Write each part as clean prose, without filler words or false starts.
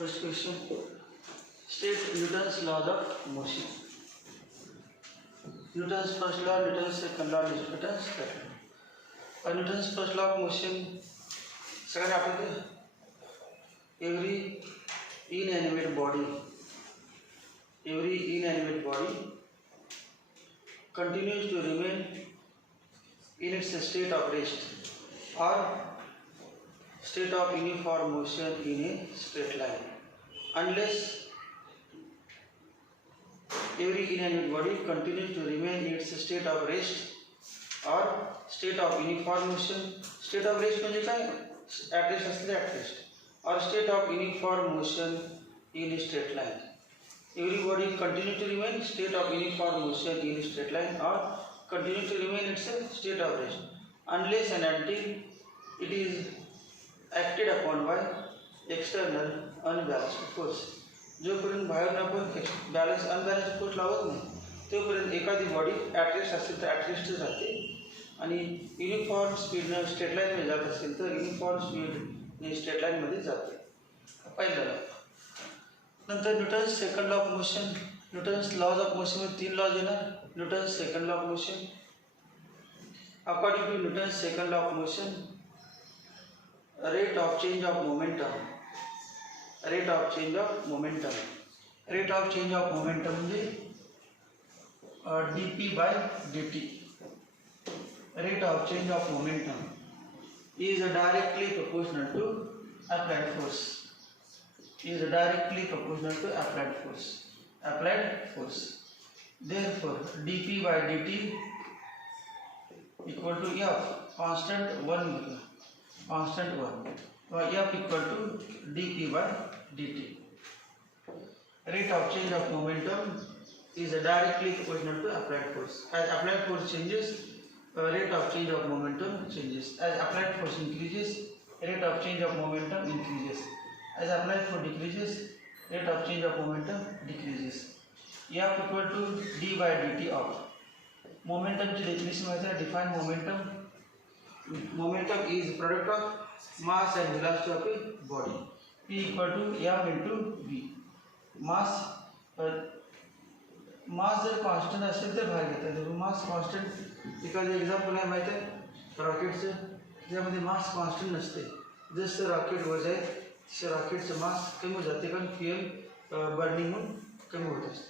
First question. State Newton's laws of motion. Newton's first law, Newton's second law, Newton's third law. Newton's first law of motion. सगळ्यांना आठवते. Every inanimate body continues to remain in its state of rest or state of uniform motion in a straight line unless every inanimate body continues to remain in its state of rest or state of uniform motion. State of rest म्हणजे काय? at rest or state of uniform motion in a straight line. Every body continue to remain state of uniform motion in a straight line or continue to remain its state of rest unless and until it is acted upon by external unbalanced force. जोपर्यंत बाहेरून आपण balance unbalance force लावत नाही तोपर्यंत एखादी body at rest असेल तर at rest जाते आणि युनिफॉर्म स्पीडनं स्ट्रेट लाईनमध्ये जात असेल तर युनिफॉर्म स्पीडने स्ट्रेट लाईनमध्ये जाते. पहिला लॉ. नंतर Newton's second law of motion. Newton's laws of मोशनमध्ये 3 लॉज येणार. Newton's second law of motion. According to Newton's second law of motion, rate of change of momentum म्हणजे dp by dt. rate of change of momentum is directly proportional to applied force. Therefore dp by dt equal to f constant 1 or f equal to dp by dt. Rate of change of momentum is directly proportional to applied force. As applied force changes, rate of change of momentum changes. As applied force increases, rate of change of momentum increases. As applied force decreases, rate of change of momentum decreases. f equal to d by dt of momentum ची definition माहिती आहे. Define momentum. Momentum is product of mass and velocity of a body. P equal to m into v. मास जर कॉन्स्टंट असेल तर बाहेर घेता येतो. मास कॉन्स्टंट एखादं एक्झाम्पल आहे माहिती आहे रॉकेटचं. ज्यामध्ये मास कॉन्स्टंट नसते. जसं रॉकेट वर जाईल तसं रॉकेटचं मास कमी होत जाते कारण फ्युएल बर्निंग होऊन कमी होत असते.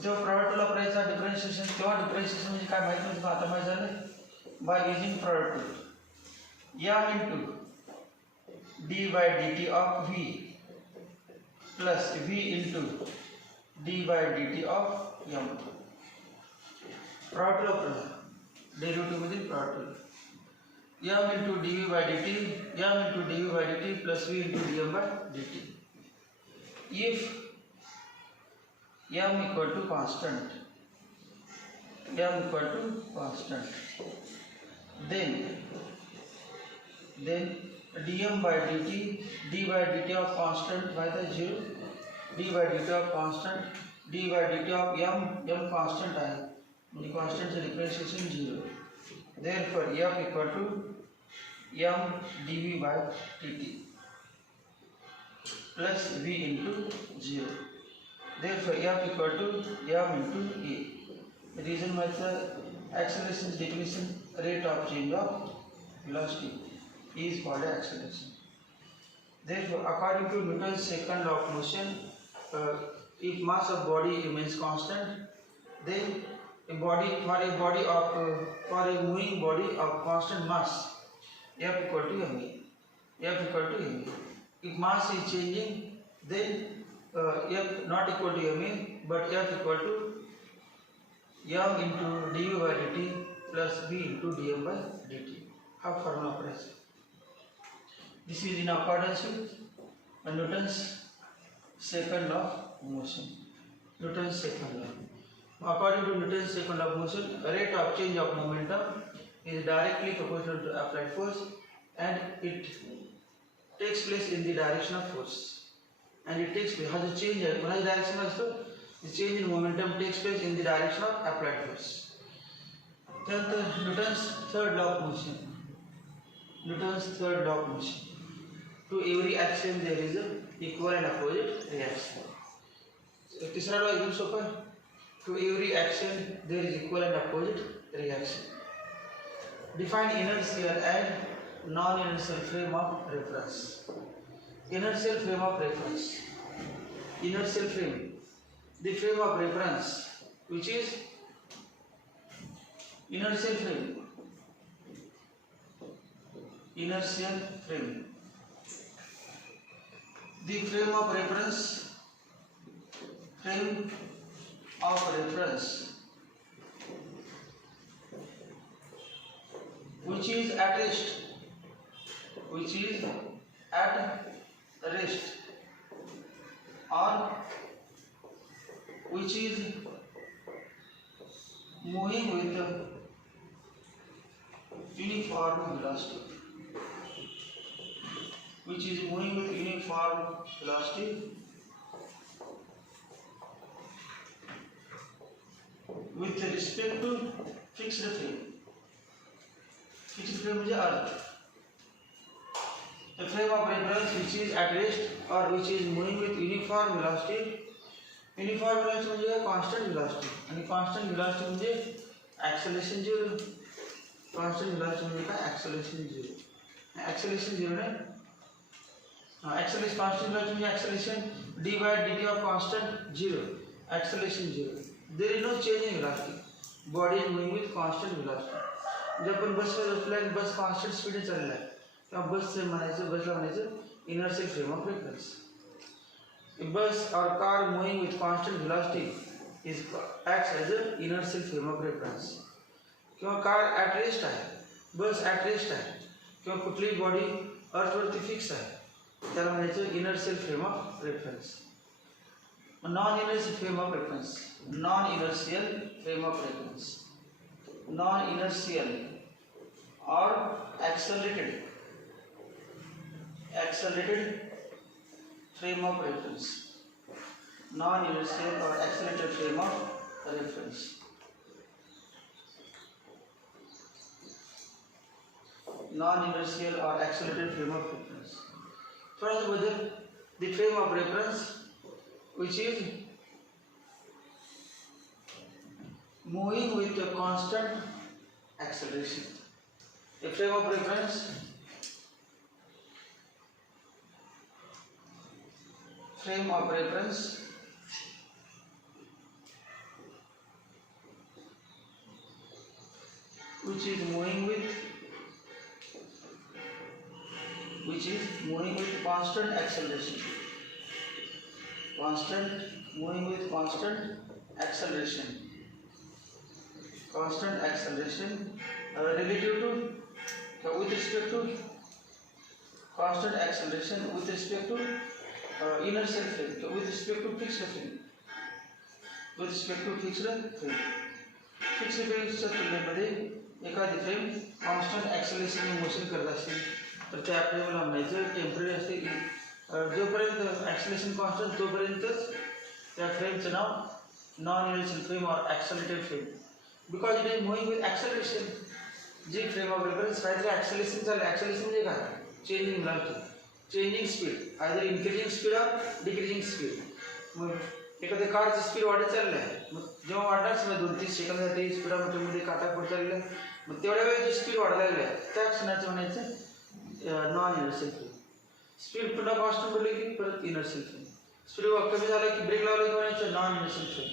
जेव्हा प्रॉडक्ट वापरायचा डिफरन्शिएशन तेव्हा डिफरन्शिएशन म्हणजे काय माहीत नव्हतं. आता माहीत झालं. by using product rule m into d by dt of v plus v into d by dt of m. product rule derivative मधील product rule m into dv by dt plus v into dm by dt. if m equal to constant then dm by dt, d by dt of constant by the 0, d by dt of constant, d by dt of m constant है, म्हणजे constant से differentiation 0. Therefore f equal to m dv by dt plus v into 0. Therefore f equal to m into a. The reason why the acceleration definition rate of change of velocity is called acceleration. Therefore, according to Newton's second law of motion, if mass of body remains constant, then for a moving body of constant mass, f equal to ma. If mass is changing, then f not equal to ma, but f equal to m into dv by dt plus v into dm by dt. How formula applies? This is in accordance with Newton's second law of motion. Newton's second law. According to Newton's second law of motion, rate of change of momentum is directly proportional to applied force, and it takes place in the direction of force. And it takes place. Has a change है. कोणाची direction असतो? The change in momentum takes place in the direction of applied force. Then Newton's third law of motion. To every action there is a equal and opposite reaction. तीसरा लो एकदम सोपा है. To every action there is equal and opposite reaction. Define inertial and non-inertial frame of reference. Inertial frame of reference. Inertial frame. The frame of reference, which is inertial frame. Inertial frame. The frame of reference. Frame of reference, which is at rest. Which is at rest, or which is moving with uniform velocity. Which is moving with uniform velocity with respect to fixed frame. Fixed frame is earth. The frame of reference which is at rest or which is moving with uniform velocity. Uniform velocity म्हणजे constant velocity आणि constant velocity म्हणजे acceleration zero. Constant velocity म्हणजे काय acceleration zero. Acceleration zero नाही. Acceleration constant velocity म्हणजे acceleration d by dt of constant zero. Acceleration zero. There is no change in velocity. Body is moving with constant velocity. जब अपन बस में बसला है बस constant speed में चल रहा है तो अब बस से मनाइए बस ला मनाइए inertial frame of reference. A bus or car moving with constant velocity is acts as an inertial frame of reference. क्यों कार at rest है बस at rest है क्यों कुठली बॉडी अर्थ वरती फिक्स आहे त्याला म्हणायचं inertial frame of reference. Non-inertial frame of reference. Non-inertial frame of reference. Non-inertial or accelerated frame of reference. Non-inertial or accelerated frame of reference. Non-inertial or accelerated frame of reference. First, whether the frame of reference which is moving with a constant acceleration. A frame of reference which is moving with constant acceleration. Moving with constant acceleration relative to with respect to constant acceleration with respect to inertial frame, with respect to fixed frame. Fixed फ्रेमच्या तुलनेमध्ये एखादी frame constant acceleration motion करत असेल तर त्या फ्रेमला म्हणायचं टेम्पररी असते की जोपर्यंत ॲक्सेलरेशन कॉन्स्टंट तोपर्यंतच त्या फ्रेमचं नाव नॉन इनर्शियल फ्रेम और accelerated frame because it is moving with acceleration. जी फ्रेम ऑफ रेफरन्स काहीतरी ॲक्सेलरेशन झालं ॲक्सेलरेशन म्हणजे काय changing velocity changing speed either increasing speed और डिक्रीजिंग स्पीड. मग एखाद्या कारची स्पीड वाढत चालली आहे मग जेव्हा वाढणार समजा 2-3 सेकंदासाठी स्पीडोमीटरमध्ये काटा पुढे चाललेला आहे मग तेवढ्या वेळ जी स्पीड वाढायला लागली आहे त्या क्षणाचं म्हणायचं नॉन इनर्शियल फ्रेम. स्पीड पुन्हा कॉन्स्टंट बनली की परत इनर्शियल फ्रेम. स्पीड कमी झाला की ब्रेक लावला की म्हणायचं नॉन इनर्शियल फ्रेम.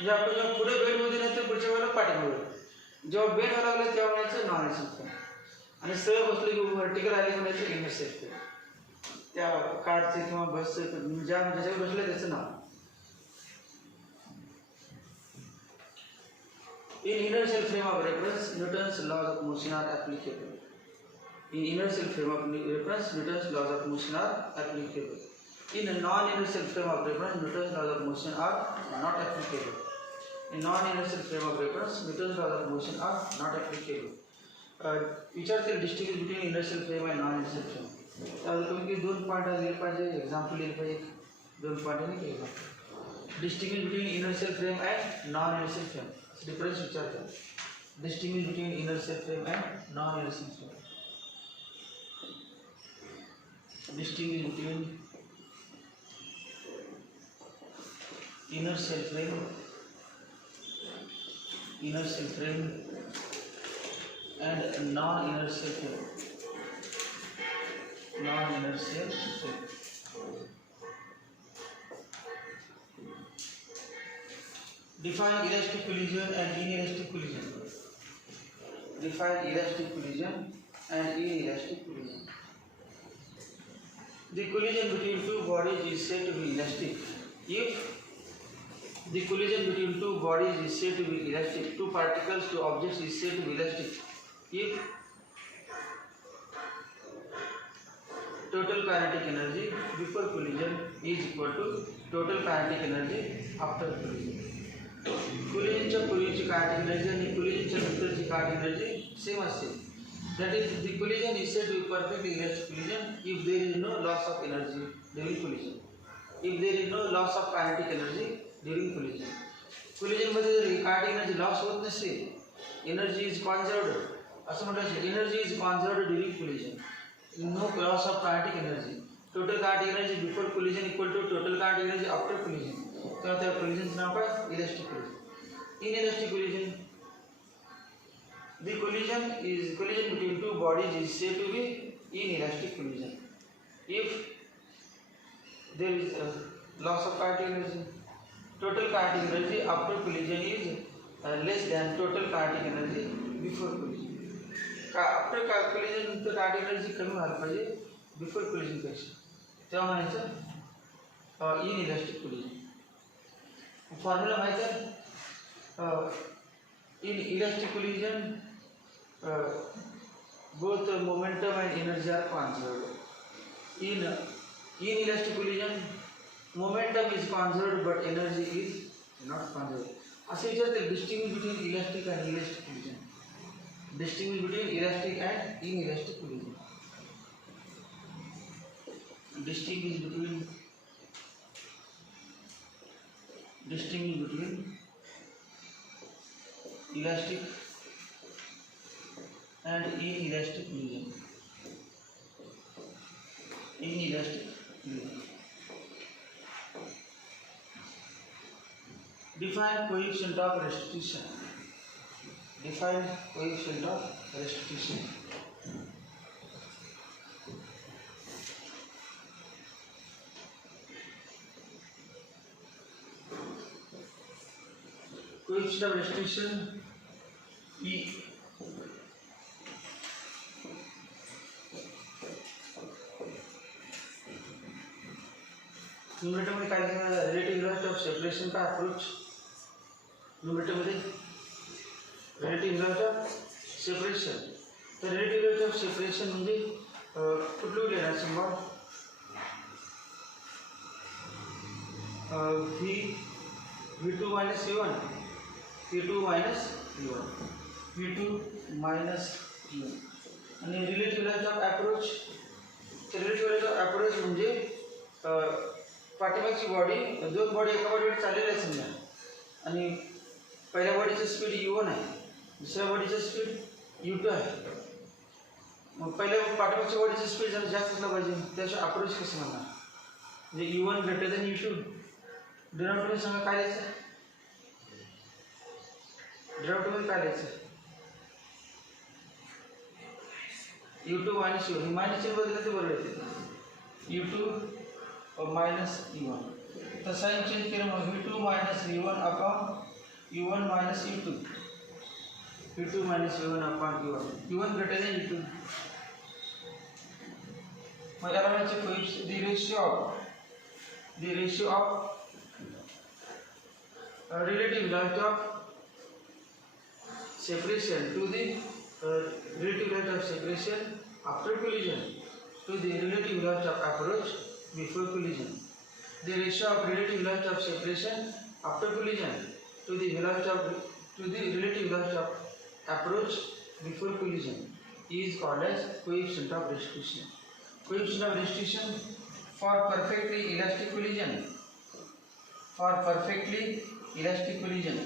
म्हणजे आपण जेव्हा पुढे बेडमध्ये नाही तर पुढच्या वेळेला पाठीमागे जेव्हा बेड व्हायला लागलं तेव्हा म्हणायचं नॉन इनर्शियल फ्रेम आणि सरळ बसले की व्हर्टिकल आले की म्हणायचं इनर्शियल फ्रेम. त्या कारचे किंवा बसचं ज्याच्यावर बसलं त्याचं नाव. In inertial frame of reference, Newton's laws of motion are applicable. In inertial frame of reference, Newton's laws of motion are applicable. In a non-inertial frame of reference, Newton's laws of motion are not applicable. In non-inertial frame of reference, Newton's laws of motion are not applicable. विचारतील distinguish between inertial frame and non-inertial frame. त्यावर तुम्ही 2 पॉइंट दिले पाहिजे एक्झाम्पल दिले पाहिजे 2 पॉइंट नाही example. Distinguish between inertial frame and non-inertial frame. Difference विचारता distinguish between inertial frame and non-inertial frame. distinguish between inner cell frame and non-inner cell frame. Define elastic collision and inelastic collision. The collision between two bodies is said to be elastic if the collision between two bodies is said to be elastic. Two particles, two objects is said to be elastic if total kinetic energy before collision is equal to total kinetic energy after collision. Collisionच्या पूर्वीची kinetic energy आणि collisionच्या नंतरची kinetic energy same असते. That is, the collision is said to be perfectly elastic collision if there is no loss of energy during collision. If there is no loss of kinetic energy during collision. Collision मध्ये जर kinetic energy loss होत नसेल, energy is conserved. असं म्हटलं energy is conserved during collision. No loss of kinetic energy. Total kinetic energy before collision equal to total kinetic energy after collision. तर त्या collision नाव काय? Elastic collision. Inelastic collision. The collision between two bodies is said to be inelastic collision if there is a loss of kinetic energy. Total kinetic energy after collision is less than total kinetic energy before collision. After collision the kinetic energy कमी व्हायला पाहिजे before collision पेक्षा, तेव्हा म्हणायचं inelastic collision. Formula माहिती आहे? In elastic collision both momentum and energy are conserved. In inelastic collision momentum is conserved but energy is not conserved. असे विचारते distinguish between elastic and inelastic collision. Distinguish between elastic and inelastic collision. Distinguish between elastic and inelastic collision. Define coefficient of restitution. Coefficient of restitution E. Numerator मध्ये काय लिहिलं? Relative velocity of separation का approach. Numerator मध्ये relative velocity of separation. तर relative velocity of separation म्हणजे कुठलं लिहिणार symbol? V2 minus V1. V2 minus V1. आणि relative velocity of approach. relative velocity of approach म्हणजे पाठीमागची बॉडी, दोन बॉडी एका बॉडीवर चाललेल्या आहेत समजा, आणि पहिल्या बॉडीचं स्पीड U1 आहे, दुसऱ्या बॉडीचं स्पीड U2 आहे. मग पहिल्या पाठीमागच्या बॉडीचं स्पीड जर जास्त असलं पाहिजे, त्याशिवाय अप्रोच कसं म्हणणार? म्हणजे U1 greater than U2. Denominator सांगा काय लिहायचं? डिनॉमिनेटर काय लिहायचं? U2 minus U1. मायनस चिन्ह बदललं ते बरोबर येते. U2 minus U1. तर साइन चेंज केलं मग V2 minus V1 upon U1 minus U2. V2 minus U1 upon U1. U1 greater than U2. मग याला म्हणायचं coefficient the ratio of relative velocity of separation to the relative velocity of separation after collision to the relative velocity of approach before collision. The ratio of relative velocity of separation after collision to the relative velocity of approach before collision is called as coefficient of restitution. Coefficient of restitution for perfectly elastic collision. For perfectly elastic collision.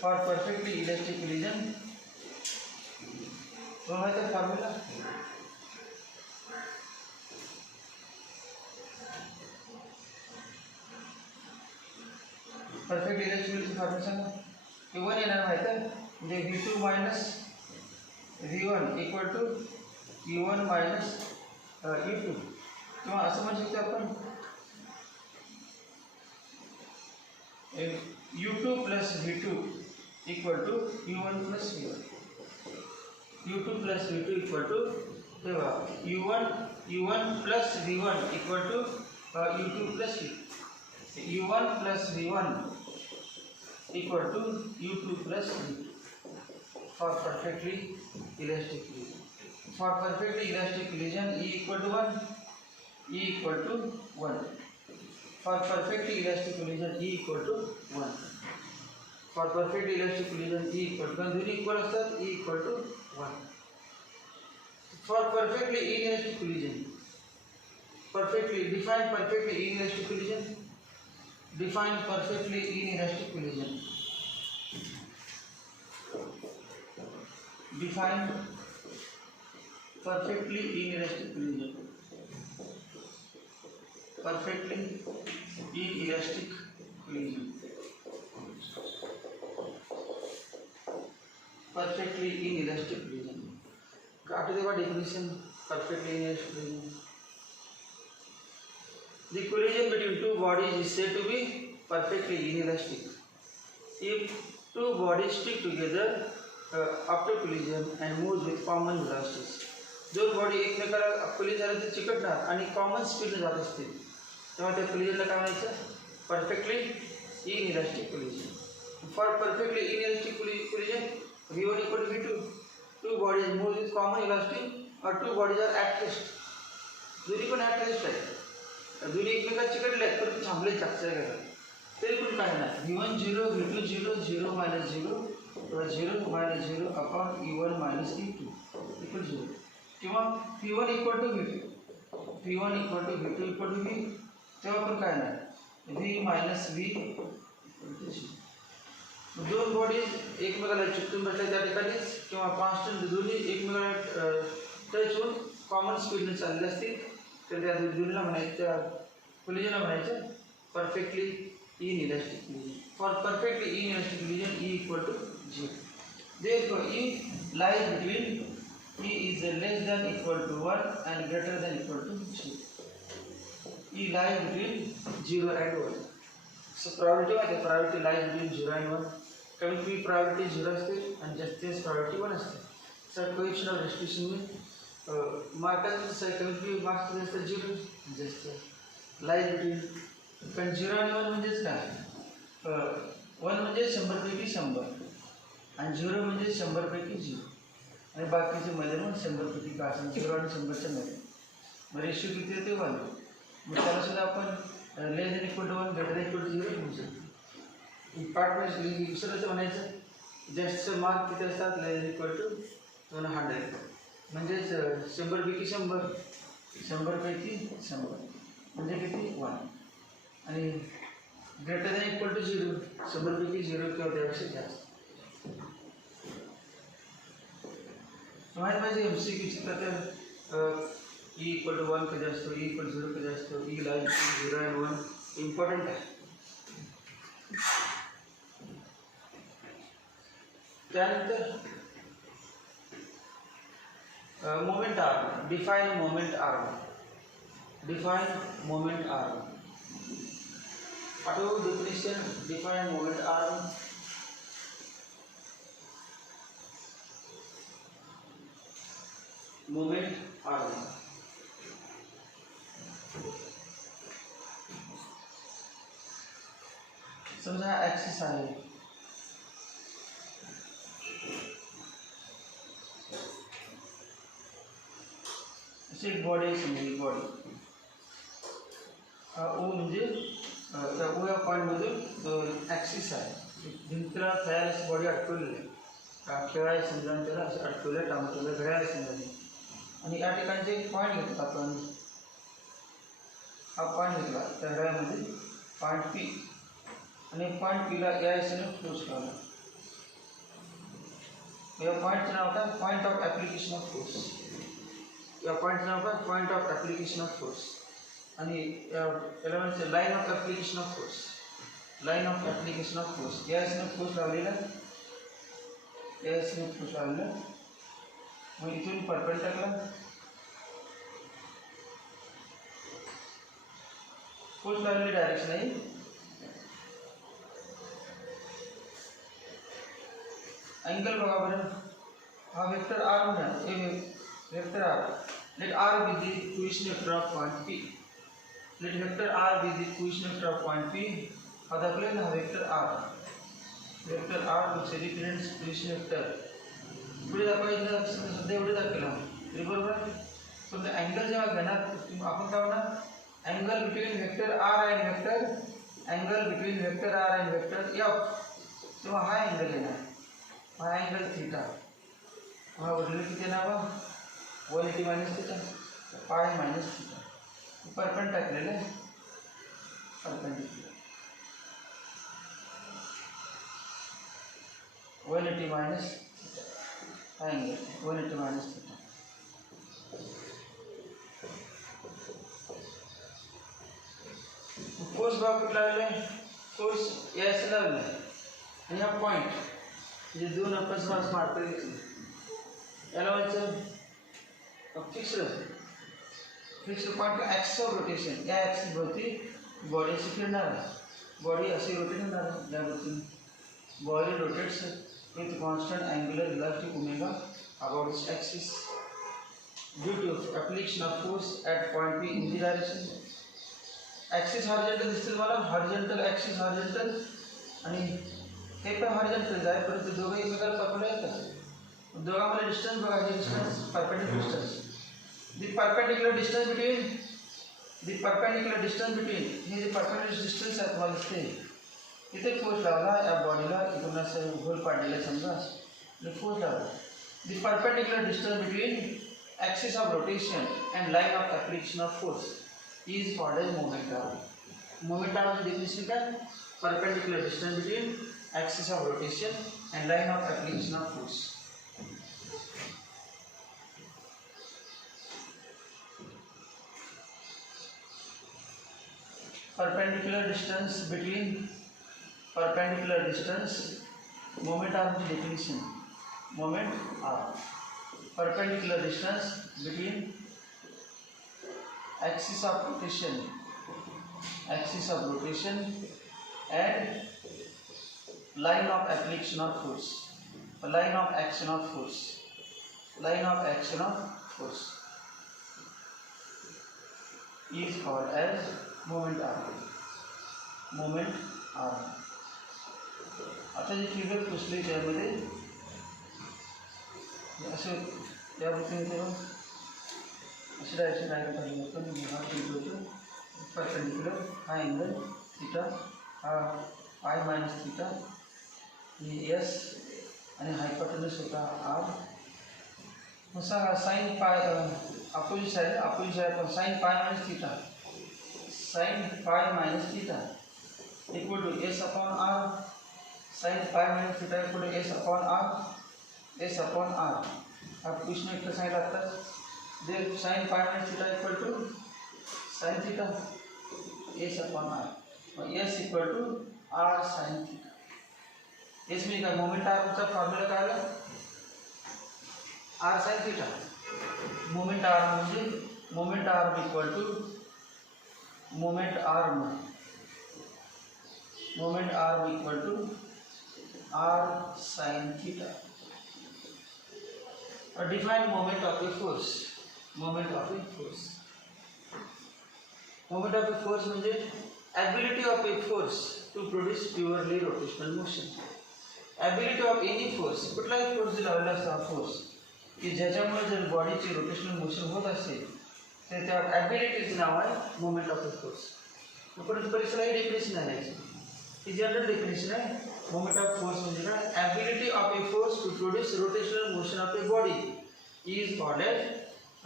For perfectly elastic collision, तुम्हाला माहिती आहे formula? Perfect electricity formula सांगा. V1 येणार माहिती आहे, म्हणजे V2 minus V1 equal to U1 minus U2, किंवा असं म्हणू शकतो आपण U2 plus V2 equal to U1 plus V1. U2 plus V2 equal to तेव्हा U1 plus V1 equal to U2 plus V2. U1 plus V1 equal to U2 plus V2 for perfectly elastic collision. For perfectly elastic collision, E equal to 1. E equal to 1. For perfectly elastic collision, E equal to 1. For perfectly elastic collision, E equal to 1. दोन्ही equal असतात, E equal to 1. For perfectly inelastic collision, define perfectly inelastic collision. Define perfectly inelastic collision. Define perfectly inelastic collision. Perfectly inelastic collision. Perfectly inelastic collision. After the definition, perfectly inelastic collision. The collision between two bodies is said to be perfectly inelastic. If two bodies stick together after collision and move with common velocities. दोन बॉडी एकमेकाला कोलिजन झाले तर चिकटणार आणि कॉमन स्पीडने जात असतील, तेव्हा त्या कोलिजनला काय म्हणायचं? Perfectly inelastic collision. For perfectly inelastic collision V1 equal to V2. Two bodies move with common velocity or two bodies are at rest. दोन्ही पण at rest आहे, दोन्ही एकमेकात चिकटले तर थांबले जागच्या जागेवर, तरी पण काय नाही. V1 0, V2 0, 0 minus 0 किंवा 0 minus 0 upon E1 minus E2 equal 0, किंवा P1 equal to V2, P1 equal to V2 equal to V, तेव्हा पण काय नाही. V minus V equal to 0. दोन बॉडीज एकमेकाला चिकटून बसल्या त्या ठिकाणीच किंवा कॉन्स्टंट दोन्ही एकमेकाला टच होऊन कॉमन स्पीडने चालले असतील तर त्या दोन्हीला म्हणायचं, त्या कोलिजनला म्हणायचं perfectly inelastic collision. For perfectly inelastic collision E equal to 0. Therefore E lies between E is less than equal to 1 and greater than equal to 0. E lies between 0 and 1. So probability what is? Probability lies between 0 and 1. कभी भी probability 0 असते आणि जास्तीत probability 1 असते. Sir coefficient of distribution में मार्काचं सर कभी भी मार्क्स किती असतात? 0 जास्त लाईज बिटवीन. पण 0 आणि 1 म्हणजेच काय? 1 म्हणजे 100 पैकी 100 आणि 0 म्हणजे 100 पैकी 0 आणि बाकीचे मध्ये मग 100 पैकी काय असेल 0 आणि 100च्या मध्ये. मग रेशिओ किती आहे ते 1. मग त्याला सुद्धा आपण less than equal to 1 greater than equal to 0 म्हणू शकतो. पार्टनर दुसरं म्हणायचं जास्त मार्क किती असतात? लेस दॅन इक्वल टू 100 म्हणजेच 100 पैकी 100, 100 पैकी 100 म्हणजे किती? 1 आणि ग्रेटर दॅन इक्वल टू 0, 100 पैकी 0 किंवा त्यापेक्षा जास्त. माहीत पाहिजे MCQ चित्र तर E equal to 1 कधी असतो, E equal to 0 कधी असतो, E lies between 0 and 1 important आहे. त्यानंतर moment arm. Define moment arm. Define moment arm. आठवो definition define moment arm. Moment arm समजा ॲक्सिस आहे, अशी एक बॉडी आहे, समजा एक बॉडी ओ म्हणजे त्या ओ या पॉईंटमधून ॲक्सिस आहे, भिंतीला तयार अशी बॉडी अडकवलेली आहे, खेळायला समजा त्याला असं अडकवलं टामटवलं घड्याला समजा. आणि या ठिकाणचे एक पॉईंट घेतो आपण, हा पॉईंट घेतला त्या घड्याळामध्ये पॉईंट P आणि पॉईंट Pला या दिशेने फोर्स लावला. या पॉईंटचं नाव काय, point of application of force. या पॉईंटचं नाव काय, point of application of force. आणि याला म्हणजे line of application of force. Line of application of force. या एसने फोर्स लावलेला, या एसने फोर्स लावलेला, मग इथून परपेंडिक्युलर फोर्स लावलेली डायरेक्शन आहे. एंगल बघा बरं, हा वेक्टर आर म्हणा, vector R. Let R be the coefficient vector of point P. Let vector R be the coefficient vector of point P. हा दाखवला ना वेक्टर आर. वेक्टर आर म्हणजे रिफरन्स कोएफिशिएंट वेक्टर. पुढे दाखवायचं सध्या एवढे दाखवलं तरी बरोबर आहे. पण अँगल जेव्हा घेणार आपण काय होणार, angle between vector R and vector, angle between vector R and vector F, तेव्हा हा अँगल येणार. हा अँगल थीटा. हा वरले किती नाव 180 minus theta, pi minus theta. Perpend टाकलेलं आहे, परपेंडिक्युलर 180 मायनस थीटा. हा अँगल 180 मायनस थीटा. फोर्स भाग कुठला आहे, फोर्स या एस लावला आहे. आणि हा पॉईंट म्हणजे दोन आपण मार्क्स मार्क घेतले, याला व्हायचं fixed point axis of rotation. या ॲक्सिस भोवती बॉडी अशी फिरणार आहे, बॉडी अशी रोटेट होणार आहे. या भोवती body rotates with constant angular velocity omega about this axis due to application of force at point P in the direction. Axis horizontal दिसतील मला, हॉरिझॉन्टल ॲक्सिस हॉरिझॉन्टल आणि हे पण हॉरिझॉन्टल आहे, परंतु दोघं एकमेकाला परपेंडिक्युलर येतात. दोघांमध्ये डिस्टन्स बघा, हे डिस्टन्स परपेंडिक्युलर डिस्टन्स. दी परपेंडिक्युलर डिस्टन्स बिटवीन, दी परपेंडिक्युलर डिस्टन्स बिटवीन, हे जे परपेंडिक्युलर डिस्टन्स आहे तुम्हाला दिसते, तिथे फोर्स लावला या बॉडीला, इकडून असं होल पाडलेला समजा, आणि फोर्स लावला. The perpendicular distance between axis of rotation and line of application of force is called as moment arm. Moment arm definition काय, perpendicular distance between axis of rotation and line of application of force. Perpendicular distance between, perpendicular distance, moment arm की definition, moment arm, perpendicular distance between axis of rotation, axis of rotation and line of application of force, line of action of force, line of action of force is called as moment arm. moment arm. आता जी फिगर पुसली त्यामध्ये असे या पद्धतीने अशी direction direct पाहिजे आपण. हा होतं परपेंडिक्युलर, हा अँगल थीटा, हा पाय मायनस थीटा, ही एस आणि हायपोटेन्यूस होता आर. मग सांगा साईन पाय अपोजिट साईड पण sine pi minus theta, sine pi minus theta equal to S upon R. Sine pi minus theta equal to S upon R, S upon R. हा question एक सांगितलं आता. Then sin pi minus theta equal to sin theta, s upon r. और s equal to r sin theta. इसमें क्या moment arm का फॉर्मूला काय आला, r sin theta. Moment arm म्हणजे moment arm equal to moment arm, moment arm equal to r sin theta. और define moment of a force, moment of a force. Moment of a force म्हणजे ability of a force to produce purely rotational motion. Ability of any force, कुठलाही force लावलेला असतो फोर्स की ज्याच्यामुळे जर बॉडीची rotational motion होत असेल तर त्या ॲबिलिटीचं नाव आहे मोमेंट ऑफ ए फोर्स. परंतु परीक्षेला ही डेफिनेशन आहे, ही जनरल डेफिनेशन आहे. मोमेंट ऑफ फोर्स म्हणजे काय, ability of a force to produce rotational motion of a body is called as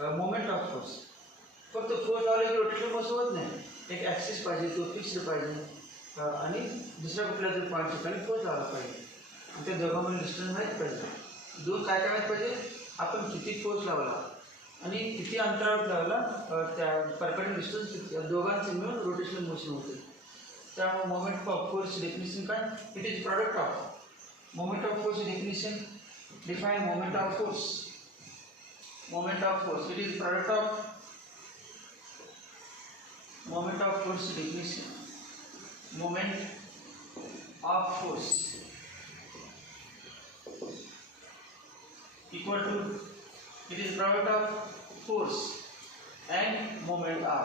moment of force. फक्त फोर्स लावला की रोटेशनल मोशन होत नाही, एक ॲक्सिस पाहिजे, तो फिक्स्ड पाहिजे आणि दुसऱ्या कुठल्या तरी पॉईंट ठिकाणी फोर्स लावला पाहिजे आणि त्या दोघांमध्ये डिस्टन्स माहीत पाहिजे. दोन काय माहीत पाहिजे, आपण किती फोर्स लावला आणि किती अंतरावर लावला, त्या परपेंडिक्युलर डिस्टन्स किती, या दोघांचे मिळून रोटेशनल मोशन होते. त्यामुळे मोमेंट ऑफ फोर्स डेफिनेशन काय, it is product of moment of force definition. Define moment of force. Moment of force, it is product of moment of force definition. Moment of force equal to, it is product of force and moment r,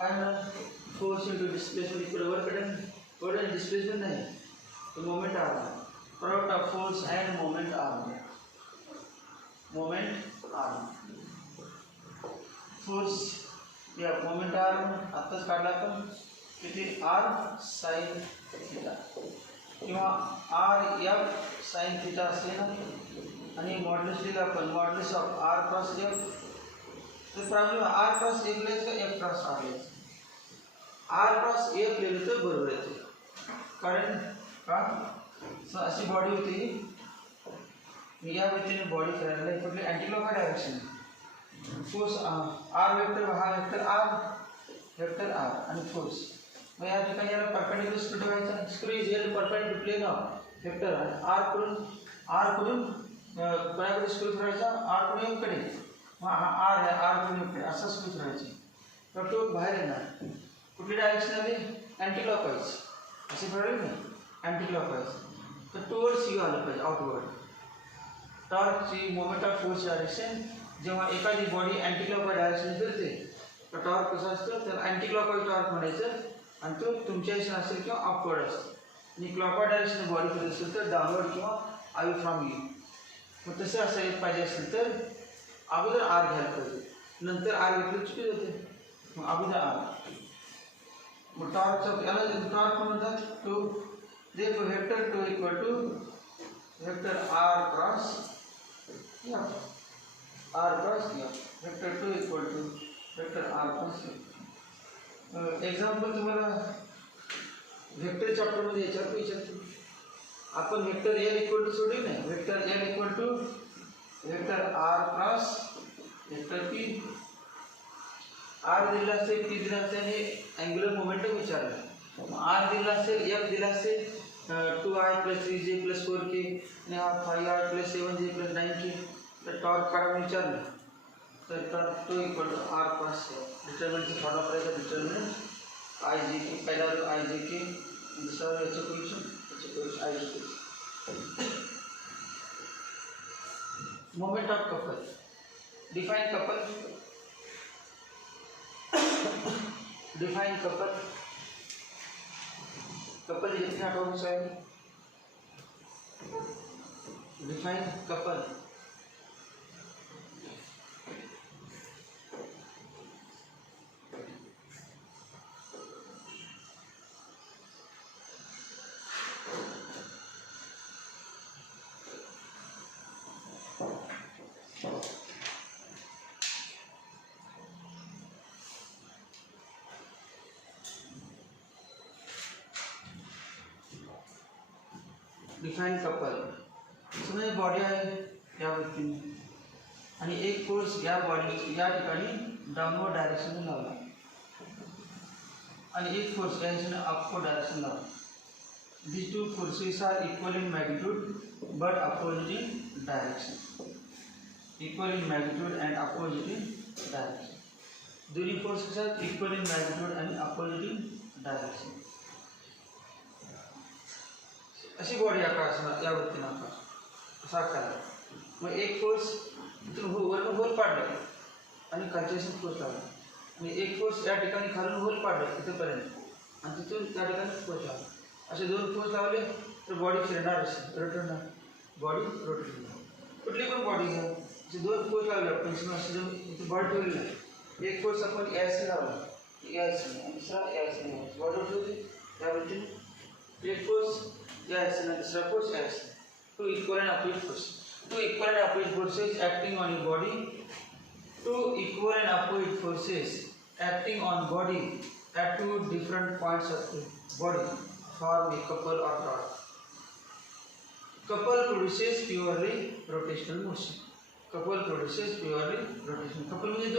and force into displacement equal to work and displacement nahi, तो moment r, product of force and moment r. Moment r, force या moment R आत्ताच काढला आपण किती, R sine theta किंवा R F sine theta असते ना, आणि मॉड्युलस लिहिलं आपण modulus of R cross F. तर प्रॉब्लेम आर क्रॉस एफ लिहायचं का एफ क्रॉस आर लिहायचं. आर क्रॉस एफ लिहिलं तर बरोबर येते, कारण का अशी बॉडी होती, या व्यक्तीने बॉडी करायला कुठली anticlockwise direction, force R vector, हा वेक्टर आर आणि फोर्स. मग या ठिकाणी याला परपेंडिक्युलर स्क्रू ठेवायचा, screw is held perpendicular plane of vector, R कडून कोणाकडे स्क्रू ठेवायचा, आर कडून एम कडे, मग हा आर आहे, आर कडून एम कडे असा स्क्रू ठेवायचा. तर तो बाहेर येणार, कुठली डायरेक्शन आली, अँटीक्लॉकवाइज, असे ठरवले नाही अँटीक्लॉकवाइज, तर टुवर्ड्स यू आलं पाहिजे, आउटवर्ड. टॉर्कची मोमेंट ऑफ फोर्स डायरेक्शन, जेव्हा एखादी बॉडी अँटीक्लॉकवाइज डायरेक्शन फिरते तर टॉर्क कसा असतो, त्याला अँटीक्लॉकवाइज टॉर्क म्हणायचं, आणि तो तुमच्या दिशेने असेल किंवा अपवर्ड असतो. आणि क्लॉकवाइज डायरेक्शन बॉडी फिरत असेल तर डाऊनवर्ड किंवा अवे फ्रॉम यू. मग तसं असायला पाहिजे असेल तर अगोदर आर घ्यायला पाहिजे, नंतर आर घेतलं चुकी जाते, मग अगोदर आर. मग टॉर्कचा याला टॉर्क म्हणतात, टू देखो vector tau equal to vector R cross F, R cross F, vector tau equal to vector R cross F. Example तुम्हाला वेक्टर चॅप्टरमध्ये याच्यावर विचारतो, आपण वेक्टर एल इक्वल टू सोडली नाही, vector L equal to vector R cross vector P. R दिला असेल, P दिला असेल, हे अँग्युलर मोमेंटम विचारलं. आर दिला असेल, एफ दिला असेल 2i + 3j + 4k आणि हा 5i + 7j + 9k, तर टॉर्क काढा विचारलं, तर टॉर्क तो equal to R cross F. डिटर्मिनंटचं फॉलो करायचं, डिटर्मिनंट आय जे के, पहिला आय जे के, दुसरा याचं पोझिशन आय जे के. Moment of couple. Define couple. Define couple. Couple कितने आठवण आहे. Define couple. Define couple. समजा बॉडी आहे या व्यक्तीने आणि एक फोर्स या बॉडी या ठिकाणी डाऊनवर्ड डायरेक्शन लावला आणि एक फोर्स या दिशेने अपवर्ड डायरेक्शन लावला. These two forces are equal in magnitude but opposite in direction. Equal in magnitude and opposite in direction. दोन्ही फोर्सेस आहेत इक्वल इन मॅग्निट्यूड आणि अपोजिट इन डायरेक्शन. अशी बॉडी आकार असणार या वृत्तीने आकार असा आकार. मग एक फोर्स इथून वरून होल पाडला आणि खालच्याशी फोर्स लावला आणि एक फोर्स या ठिकाणी खालून होल पाडला तिथपर्यंत आणि तिथून त्या ठिकाणी फोर्स लावला. असे दोन फोर्स लावले तर बॉडी फिरणार, असे रोटेट बॉडी रोटेट होणार. कुठली पण बॉडी घ्या, असे दोन फोर्स लावले आपण असे दोन इथे बॉडी ठेवलेली आहे. एक फोर्स आपण यायचे लावला यायचे आणि दुसरा यायचे लावला बॉडी ठेवली या वृत्तीने. एक फोर्स यायचे आणि दुसरा फोर्स यायचे. Two equal and opposite force. Two equal and opposite forces acting on your body. Two equal and opposite forces acting on body at two different points of the body form a couple or dot. couple produces purely rotational motion. couple produces purely rotational. couple म्हणजे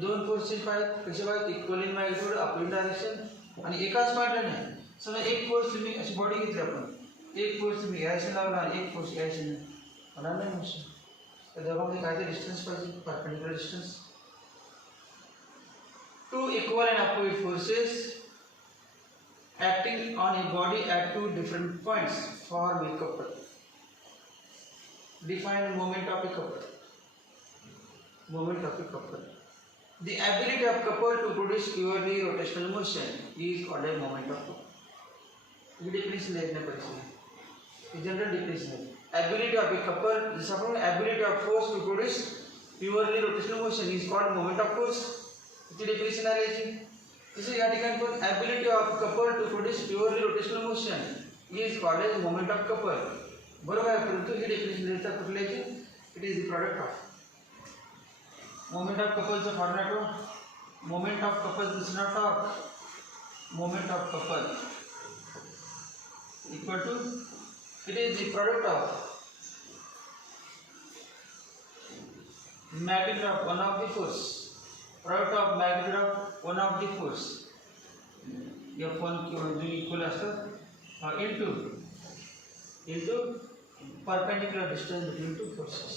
दोन फोर्सेस आहेत, कसे आहेत, equal in magnitude, upward direction, आणि एकाच पॉइंटला नाही. समजा एक फोर्स तुम्ही अशी बॉडी घेतली आपण, एक फोर्स तुम्ही यायला लावला आणि एक फोर्स यायला होणार नाही मोशन. तर दोघांमध्ये काय ते डिस्टन्स पाहिजे, perpendicular distance. Two equal and opposite forces acting on a body at two different points form a couple. Define moment of a couple. Moment of a couple. The ability of couple to produce purely rotational motion is called a moment of couple. ये definition देखने पड़ेगी. General definition है. Ability of a couple, जैसे अपन ability of force to produce purely rotational motion is called moment of force. ती definition आहे याची. तसे या ठिकाणी पण ability of couple to produce purely rotational motion is called as moment of couple. बरोबर आहे, परंतु ही डेफिनेशन देतात कुठल्याची, it is the product of moment of कपलचं format. Moment of couple this not of moment of couple equal to, it is the product of magnitude of one of the force, product of magnitude of one of the force F1 किंवा जो इक्वल असतात into perpendicular distance between two forces.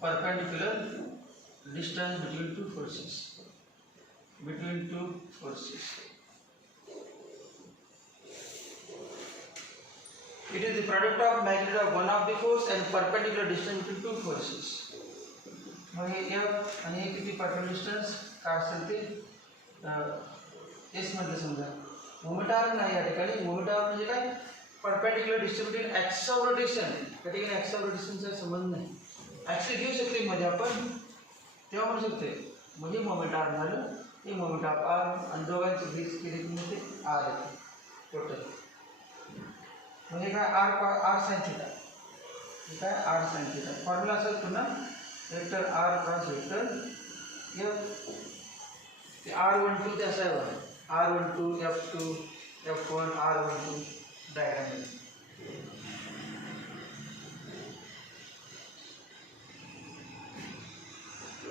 Perpendicular distance between two forces. Between two forces. It is the product of magnitude of one of the force and perpendicular distance between two forces. मग हे F आणि हे किती perpendicular distance काय असेल ते एस मध्ये समजा. Moment are नाही या ठिकाणी. मोमेंट आर म्हणजे काय, perpendicular distance between axis of rotation. त्या ठिकाणी ॲक्सिस ऑफ रोटेशनचा संबंध नाही. ॲक्सिस घेऊ शकते मध्ये आपण, तेव्हा म्हणू शकते म्हणजे मोमेंट आर झालं, हे मोमेंट ऑफ आर, आणि दोघांची बेस केली की ते आर येते टोटल. म्हणजे काय, आर साइन थिटा. काय, आर साइन थिटा. फॉर्म्युला असेल पुन्हा vector R cross vector F. R12 ते असं आहे, R12 F2 F1 R12 diagram.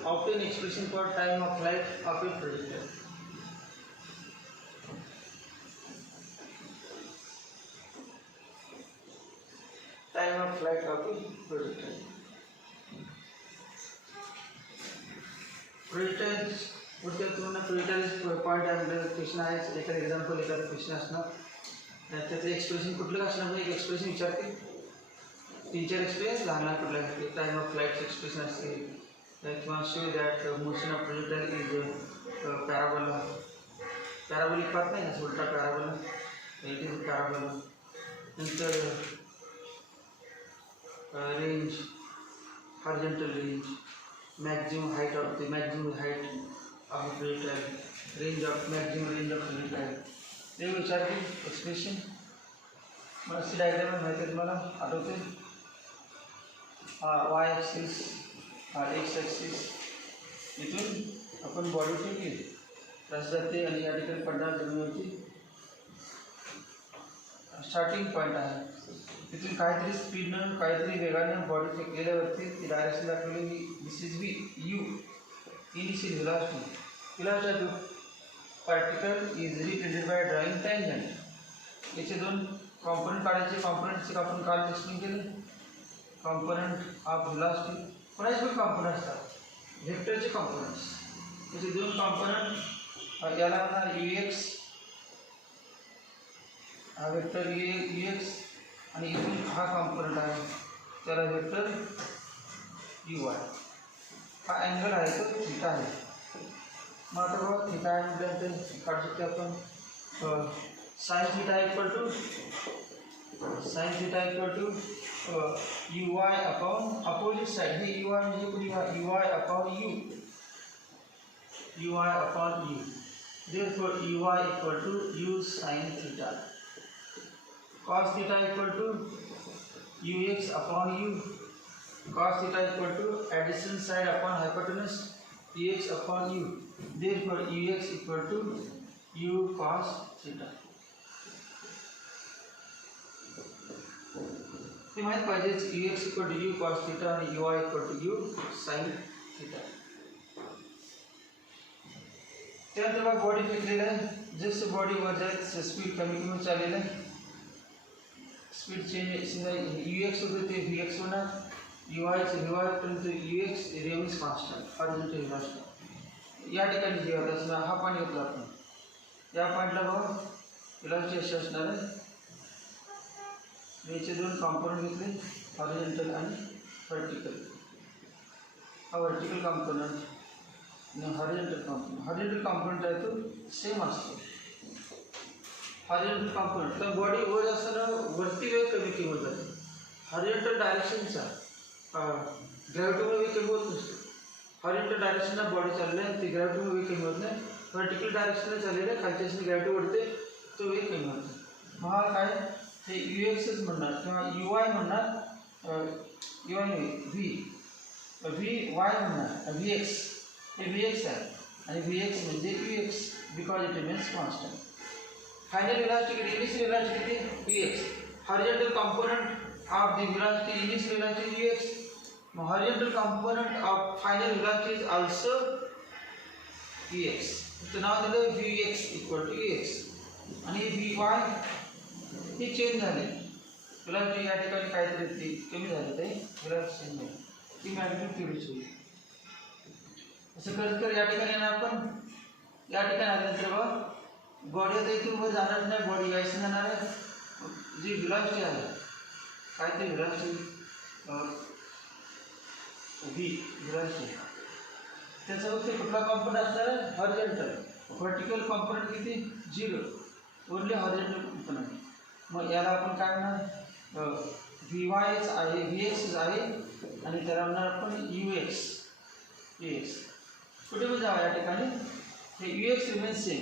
Obtain expression for time of flight of a projectile. Time of flight of a projectile. Projectile पुढच्या तुम्हाला projectile point आहे, क्वेश्चन आहे, एखादं एक्झाम्पल एखादं क्वेश्चन असणार, त्याचं एक्सप्रेशन कुठलं असणार म्हणजे एक एक्सप्रेशन विचारते. 3-4 एक्सपिरियन्स लहान लहान कुठल्या टाइम ऑफ फ्लाईटचं एक्सप्रेशन असते किंवा show that motion of projectile is parabola. Parabolic path नाही ना, उलटा पॅराबोला, इट इज पॅराबोला. नंतर range, horizontal range, maximum height of the projectile, range of maximum range of projectile. ते विचारते एक्सप्रेशन. मला सी डायग्राम माहिती आहे तुम्हाला, आठवते. वाय ॲक्सिस, एक्स ॲक्सिस, इथून आपण बॉडी ठेवली रस जाते आणि या ठिकाणी पडणार जमिनीवरती स्टार्टिंग पॉईंट आहे. तिथून काहीतरी स्पीडनं काहीतरी वेगाने बॉडी फेकलेल्यावरती ती डायरेक्शन दाखवली. This is B U initial velocity. Velocity of particle is represented by drawing tangent. याचे दोन कॉम्पोनंट काढायचे. कॉम्पोनंटचे आपण काल एक्सप्लेन केले. कॉम्पोनंट ऑफ व्हेलॉसिटी कोणाचे पण कॉम्पोनंट असतात, व्हेक्टरचे कॉम्पोनंट्स. त्याचे दोन कॉम्पोनंट, याला म्हणणार यू एक्स, हा वेक्टर यू एक्स, आणि इथून हा कॉम्पोनंट आहे त्याला वेक्टर यू वाय. हा अँगल आहे तो थिटा आहे. मग आता बघा थिटा आहे म्हटल्यानंतर काढू शकतो आपण sine theta equal to u y upon opposite side. हे यू वाय म्हणजे कुठे u y upon u. Therefore u y equal to you sine theta. cos theta equal to ux upon u. Cos theta equal to adjacent side upon hypotenuse ux upon u. Therefore ux equal to u cos theta. ते माहीत पाहिजेच ux equal to U cos theta आणि uy equal to you sine theta. त्यानंतर बघा बॉडी घेतलेलं आहे. जसं बॉडी वर जाईल स्पीड कमी कमी चाललेलं आहे. स्पीड चेंज ux होतं ते vx होणार. uy पर्यंत ux remains constant horizontal velocity. या ठिकाणी जे होत असणार हा पॉईंट घेतला आपण. या पॉईंटला बघा व्हेलॉसिटी अशी असणार आहे. याचे दोन कॉम्पोनंट घेतले हॉरिझॉन्टल आणि व्हर्टिकल. हा व्हर्टिकल कॉम्पोनंट आणि हॉरिझॉन्टल कॉम्पोनंट. हॉरिझॉन्टल कॉम्पोनंट आहे तो सेम असतो. हॉरिझॉन्टल कॉम्पोनंट तर बॉडी वर असताना वरती वेग कमी कमी होत जाते. हॉरिझॉन्टल डायरेक्शनचा ग्रॅव्हिटीमुळे वेग कमी होत नसतो. हॉरिझॉन्टल डायरेक्शनला बॉडी चालले आहे ते ग्रॅव्हिटीमुळे वेग कमी होत नाही. व्हर्टिकल डायरेक्शनला चाललेलं आहे खालच्या असणे ग्रॅव्हिटी वाढते तो वेग कमी होतो. मग हा काय हे यूएक्सच म्हणणार किंवा यूआय म्हणणार. यूआय व्ही वाय म्हणणार व्ही एक्स. हे व्ही एक्स आहे आणि व्ही एक्स म्हणजे u x because it remains constant. Final velocity initial velocity किती v x. Horizontal component of the velocity initial velocity u x. Horizontal component of final velocity is also v x. तर नाव दिलं v x equal to u x. आणि v y हे change झाले. Velocity या ठिकाणी काहीतरी ती कमी झाली ते व्हेलॉसिटी चेंज झाली ती मॅग्नेटिक फील्ड होईल. असं करत कर या ठिकाणी ना आपण या ठिकाणी आल्यानंतर बघा बॉडी आता इथून वर जाणार नाही. बॉडी यायचं जाणार आहे. जी व्हेलॉसिटी आहे काय ते व्हेलॉसिटी व्हेलॉसिटी त्याचा फक्त कुठला कॉम्पोनंट असणार आहे हॉरिझॉन्टल. व्हर्टिकल कॉम्पोनंट किती 0 ओनली हॉरिझॉन्टल कॉम्पोनंट. मग याला आपण काय म्हणणार व्ही वायच आहे व्ही एक्सच आहे आणि त्याला म्हणणार आपण यू एक्स. यू एक्स कुठे पण जावं या ठिकाणी हे u x remains same.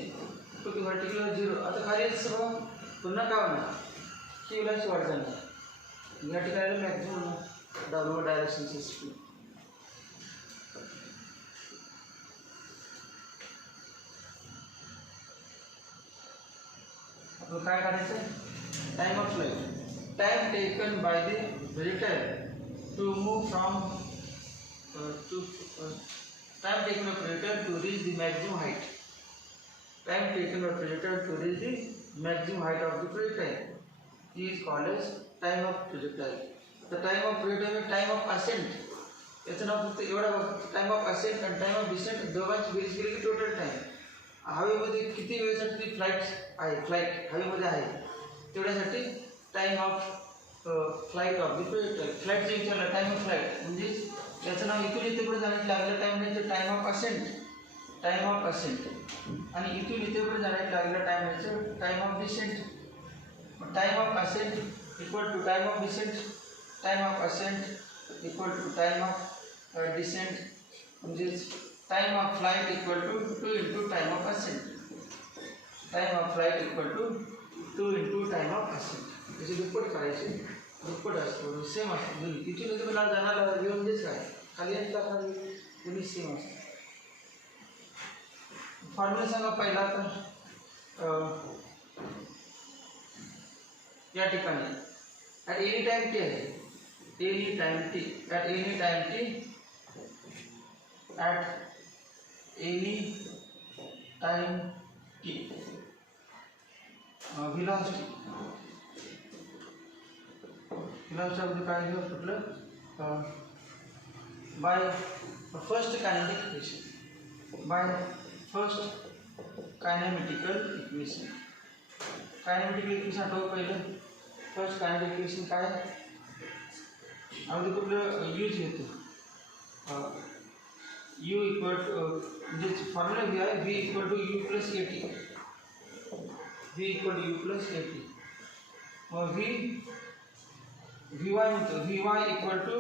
Okay vertical 0. आता खाली सर्व पुन्हा काय होणार की व्हेलॉसिटी वाढ जाणार. या ठिकाणी मॅक्झिमम डाऊनवर्ड डायरेक्शनची स्पीड. आपण काय करायचं time of flight. Time taken by the projectile to move from to time taken by projectile to reach the maximum height. Time taken by projectile to reach the maximum height of the projectile is called as time of projectile. The time of projectile is time of ascent. याचं नाव फक्त एवढा time of ascent आणि time of decent दोघांची बेरीज केली की total time. हवेमध्ये किती वेळेसाठी फ्लाईट आहे फ्लाईट हवेमध्ये आहे तेवढ्यासाठी time of flight of the projectile. फ्लाईटचं विचारलं टाइम ऑफ फ्लाईट म्हणजे याचं नाव इथून इथे पुढे जाण्यात लागलं टाइम म्हणजे time of ascent. Time of ascent आणि इथून इथे पुढे जाण्यात लागलं टाइम म्हणजे time of descent. Time of ascent equal to time of descent. Time of ascent equal to time of descent म्हणजेच time of flight equal to 2 into time of ascent. Time of flight equal to 2 into time of ascent. त्याची दुप्पट करायची. दुप्पट असतो सेम असतो. इथून इथे मला जाणार वेळ म्हणजेच काय खाली खाली दोन्ही सेम असतं. फॉर्म्युला सांगा पहिला तर या ठिकाणी ॲट एनी टाइम टी आहे. Any time t at any time t at any time t velocity. Velocity काय घेऊ कुठलं by first kinetic equation. By first kinematical equation. Kinematical equation आठवलं पहिलं. फर्स्ट कायनेटिक इक्वेशन काय आम्ही कुठलं यूज घेतो यू इक्वल टू म्हणजे फॉर्म्युला व्ही आहे v equal to u plus a t. V equal to u plus a t. मग v y म्हणतो v y equal to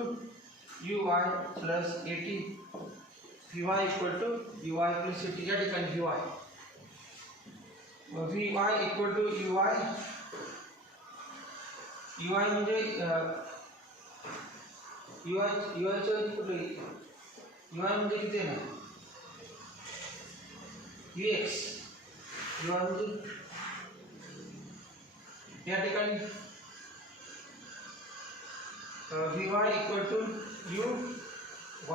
u y plus a t. V y equal to u y plus a t. या ठिकाणी v y v y equal to u y. U y म्हणजे u वायचं कुठलं you y म्हणजे किती आहे ना you x. You y म्हणजे या ठिकाणी Vy equal to u y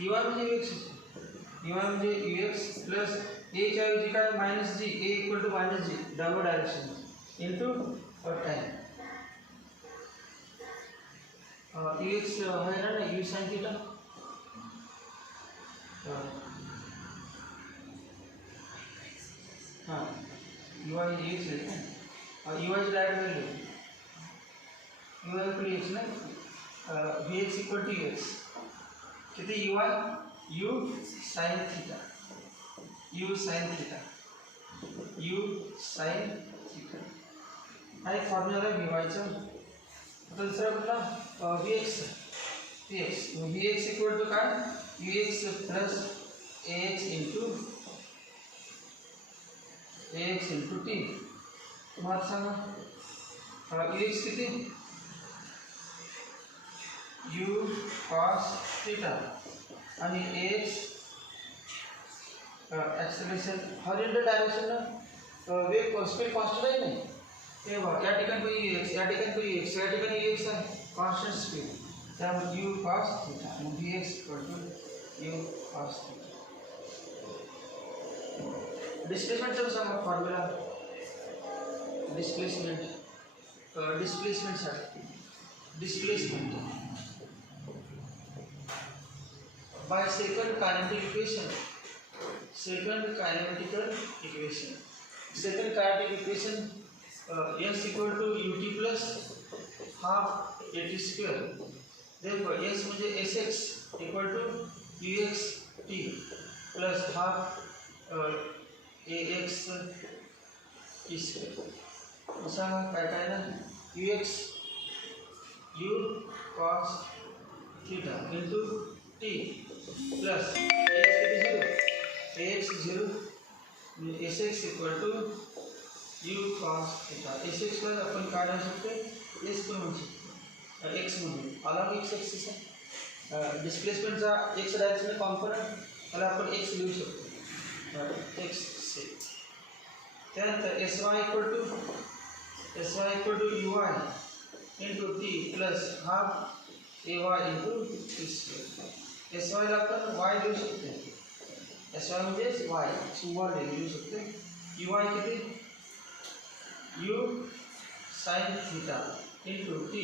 u म्हणजे ux म्हणजे ux प्लस a च्या ऐवजी काय minus g a equal to minus g downward direction into time ux है ना u sin थीटा हाँ u y ux है ना u y direct value u y equal x ना vx इक्वल टू x कितनी u y u sin theta u sin theta u sin theta हा एक फॉर्म्युला आहे vy चा आता दुसरा कुठला vx vx vx equal to काय vx plus ax into t तुम्हाला सांगा vx किती u cos थीटा आणि ax एक्सेलरेशन हॉरिझॉन्टल डायरेक्शन ना वेग स्पीड कॉन्स्टंट आहे नाही ते बघा या ठिकाणी पण x या ठिकाणी पण x या ठिकाणी x आहे कॉन्स्टंट स्पीड त्यामुळे u cos थीटा आणि vx u cos थीटा डिस्प्लेसमेंटचा सांगा फॉर्म्युला डिस्प्लेसमेंट साठी displacement by second kinetic equation second kinetic equation s equal to ut plus half at square therefore s म्हणजे sx equal to ux t plus half ax t square असा काय ना ux u cos theta into t plus ax 0 sx equal to u cos theta sx ला आपण काढू शकतो s पण म्हणू शकतो x म्हणून अलॉंग x एक्सिस आहे डिस्प्लेसमेंटचा x डायरेक्शन कॉम्पोनंट त्याला आपण x लिहू शकतो x से त्यानंतर sy equal to uy into t plus half ay into t square sy ला आपण y लिहू शकतो sy म्हणजे y सिंबल लिहू शकतो uy किती u sin theta into t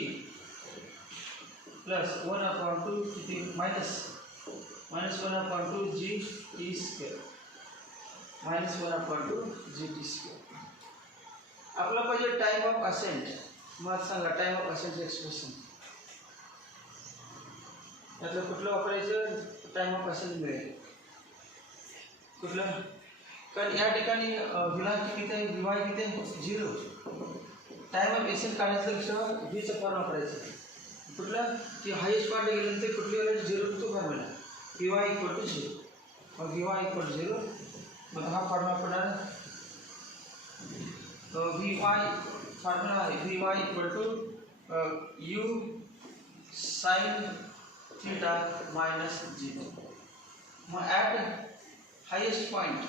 plus 1/2 किती minus 1/2 g t square minus 1/2 g t square आपला पाहिजे टाइम ऑफ असेंट मग सांगा टाइम ऑफ असेंट एक्सप्रेशन यातलं कुठलं वापरायचं टाइम ऑफ असेंट मिळेल कुठलं कारण या ठिकाणी व्हेलॉसिटी किती आहे vy किती आहे 0 टाइम ऑफ असेंट काढायचं लक्षात v चा फॉर्म वापरायचं कुठलं की हायेस्ट पॉइंट गेल्यानंतर कुठली व्हॅल्यू 0 तो फॉर्म्युला vy इक्वल टू 0 मग vy इक्वल 0 मग हा फॉर्म्युला पडणार vy फॉर्म्युला आहे vy equal to u sin theta minus g मग at highest point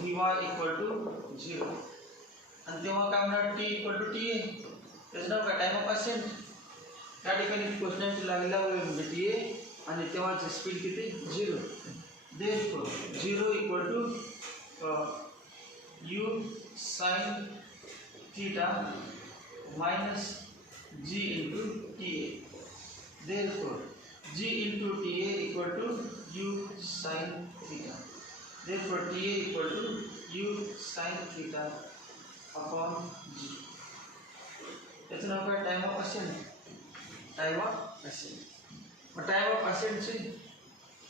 vy equal to 0 आणि तेव्हा काय होणार t equal to t आहे त्याचं नाव काय टाइम ऑफ असेंट त्या ठिकाणी क्वेश्चनची लागलेला वेळ म्हणजे t आहे आणि तेव्हाची स्पीड किती 0 therefore 0 equal to u sin theta minus g into ta therefore g into ta equal to u sin theta therefore ta equal to u sin theta upon g याचं नाव काय time of ascent time of असेंटची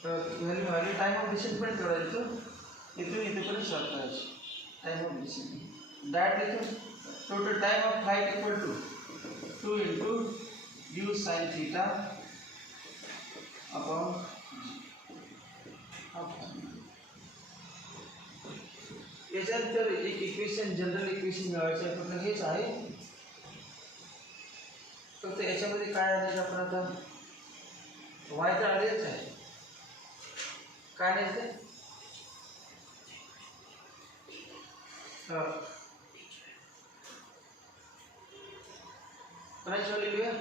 value time of descent पण करायचं इथून इथेपर्यंत solve करायचं time of descent that इथून total time of flight equal to 2 into u sin theta upon याच्यानंतर एक इक्वेशन जनरल इक्वेशन मिळवायचं आहे कुठलं हेच आहे फक्त याच्यामध्ये काय आले आपण आता वाय तर आलेच आहे, काय नाही ते कोणाची व्हॅल्यू लिहूया.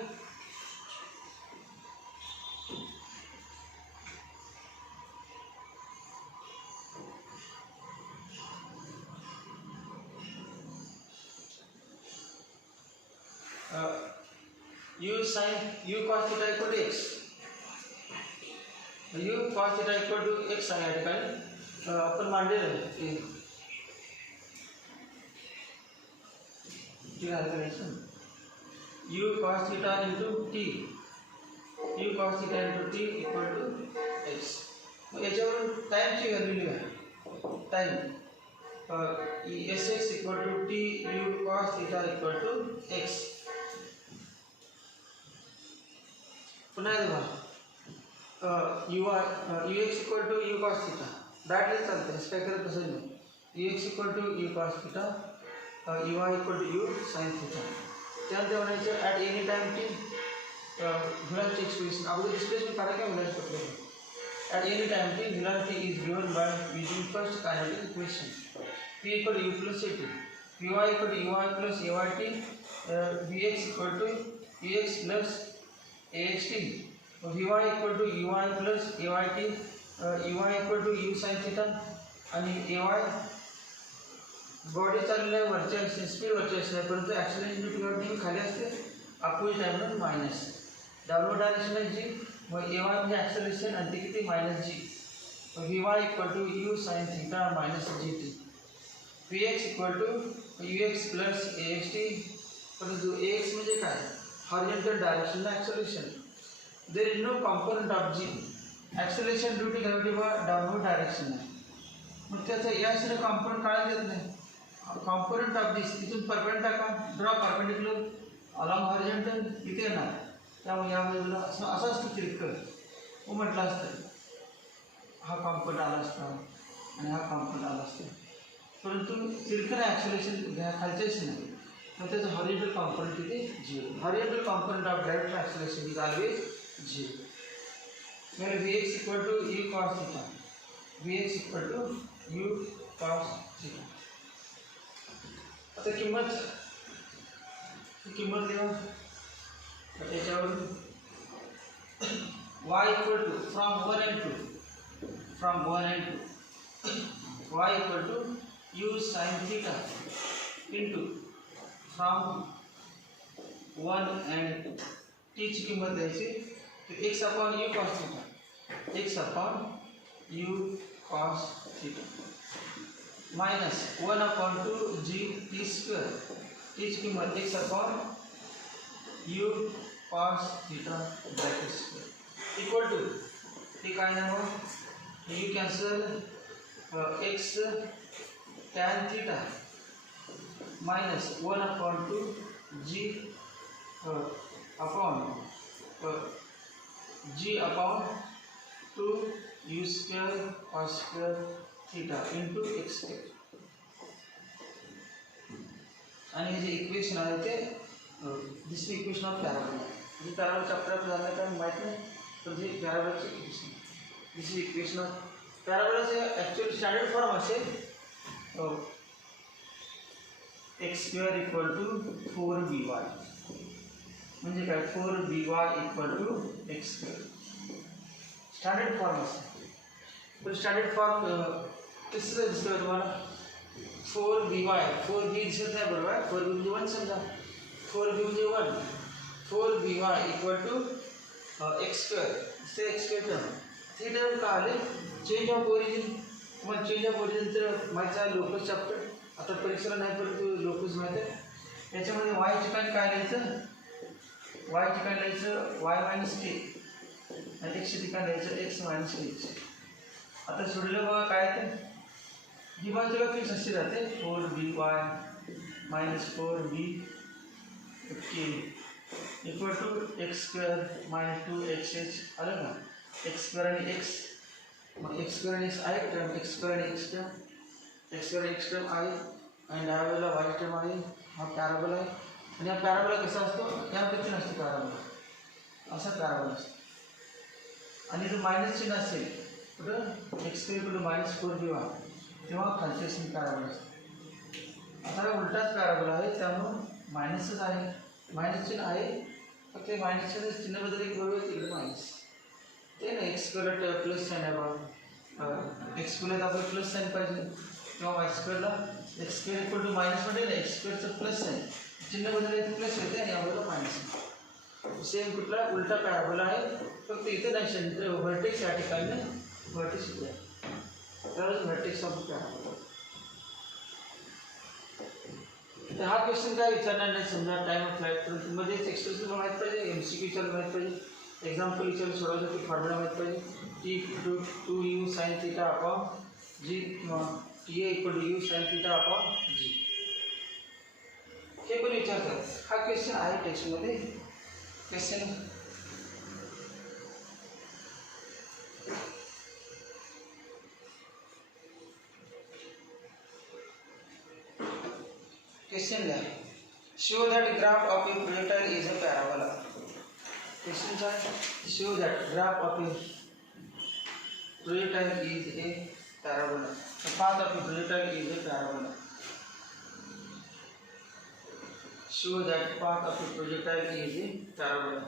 u sin u cos theta equal to x, u cos theta equal to x आहे या ठिकाणी आपण मांडलेलं आहे u cos theta into t, u cos theta into t equal to x. मग याच्यावरून टाइमची व्हॅल्यू लिहा. Time sx equal to t u cos theta equal to x. पुन्हा एकदा ux equal to u cos theta directly चालतं, असं काय करत बसायचं नाही. ux equal to u cos theta, uy equal to u sin theta. त्यानंतर म्हणायचं at any time t velocity expression. अगोदर डिस्प्लेसमेंट करा काय व्हेलॉसिटी पकडलं. At any time t velocity is given by using first kinetic equation p equal to u plus at, py equal to uy plus ayt, vx equal to ux plus axt, vy equal to uy plus ayt, uy equal to u sin theta आणि ay body चाललेलं आहे वरच्या स्पीड वरच्या असते, परंतु ॲक्सिलेशन खाली असते अपोजिट आहे म्हणून मायनस. डाउनवर्ड डायरेक्शन आहे जी, मग ay म्हणजे ॲक्सिलेशन आणि ते किती minus G. vy equal to u sin theta minus gt, px equal to ux plus axt, परंतु ax म्हणजे काय horizontal direction acceleration. There is no component of g. Acceleration due to gravity व डाउनवर्ड डायरेक्शन आहे, मग त्याचा यासने component काढायला देत नाही. कॉम्पोनंट ऑफ दिस तिथून परपेंडिक्युलर टाका, ड्रॉ परपेंडिक्युलर अलॉंग हॉरिझॉन्टल इथे येणार. त्यामुळे या बाजूला असं असतं तिरकं मग म्हटलं असतं हा कॉम्पोनंट आला असता आणि हा कॉम्पोनंट आला असता, परंतु तिरकं ॲक्सिलेशन घ्या खालचेच नाही, मग त्याचं हॉरिझॉन्टल कॉम्पोनंट तिथे 0. Horizontal component of direct acceleration is always 0. मग vx equal to u cos theta, vx equal to u cos theta. आता किंमत लिहा याच्यावरून y equal to from 1 and 2, y equal to u sin theta into from 1 and t ची किंमत द्यायची x upon u cos theta, x upon u cos theta minus 1 upon 2 g t square, t ची किंमत x upon u cos theta bracket square equal to ते काय आहे मग u cancel x tan theta minus 1 upon 2 g upon 2 u square cos square theta into x square. आणि हे जे equation आहे ते this equation of parabola. जे parabola chapter झालं काय माहीत नाही, तर जे पॅराबोलाचे इक्वेशन दिस इक्वेशन ऑफ पॅराबोलाचे ॲक्च्युअली स्टँडर्ड फॉर्म असेल x square equal to 4by, म्हणजे काय 4by equal to x square standard form असेल. पण स्टँडर्ड फॉर्म कसं दिसतं तुम्हाला 4by, 4b दिसत नाही बरोबर आहे, 4b म्हणजे 1 समजा, 4b म्हणजे 1, 4by equal to x square, ते एक्स स्क्वेअर टर्म. ते टर्म का आले चेंज ऑफ ओरिजिन. मग चेंज ऑफ ओरिजिन तर माहीत आहे लोकस चॅप्टर, आता परीक्षेला नाही परंतु लोकस माहीत आहे. याच्यामध्ये वाय ठिकाणी काय लिहायचं, वाय ठिकाणी लिहायचं y मायनस के आणि एक्स ठिकाणी लिहायचं एक्स मायनस के. आता सोडलं बघा काय तर ही बाजूला फिक्स अशी राहते 4by minus 4b K equal to x square minus 2xh आलं ना. एक्स स्क्वेअर आणि एक्स, मग एक्स स्क्वेअर आणि एक्स आहे टर्म, एक्स स्क्वेअर आणि X term, X square X term आहे आणि डाव्या बाजूला वाय टर्म आहे. हा पॅराबोला आहे, आणि हा पॅराबोला कसा असतो, यापैकी नसतो पॅराबोला, असा पॅराबोला असतो. आणि जर मायनस चिन्ह असेल कुठं -4 जेव्हा तेव्हा खालचे असेल पॅराबोला असतो. आता हा उलटाच पॅराबोला आहे, त्यामुळं मायनसच आहे, मायनस चिन्ह आहे, फक्त ते मायनस चिन्ह बद्दल एक बरोबर तिकडे मायनस ते ना. एक्स स्क्वेअरला प्लस साईन आहे बघा, एक्स स्क्वेअरला आपल्याला प्लस साईन पाहिजे किंवा वाय स्क्वेअरला x square equal to minus मध्ये ना एक्स स्क्वेअरचं प्लस साईन चिन्ह बदल प्लस येते आणि याबरोबर मायनस. सेम कुठला उलटा पॅराबोला आहे, फक्त इथे नाही सेंटर व्हर्टेक्स या ठिकाणी व्हर्टेक्स इथे आहे, तरच व्हर्टेक्स ऑफ पॅराबोला. तर हा क्वेश्चन काय विचारणार नाही, समजा टाइम ऑफ फ्लाईट परंतु मध्येच एक्सप्रेशन माहीत पाहिजे, MCQ विचारलं माहीत पाहिजे, एक्झाम्पल विचारलं सोडवायसाठी फॉर्म्युला माहीत पाहिजे, T2u sin थीटा अपॉन g किंवा TA equal to u sin थीटा अपॉन g हे पण विचारतात. हा क्वेश्चन आहे टेक्स्टमध्ये. क्वेश्चन लिहा, show that graph of a projectile is a parabola. Question is show that graph of a projectile is a parabola. The path of a projectile is a parabola. Show that path of a projectile is a parabola.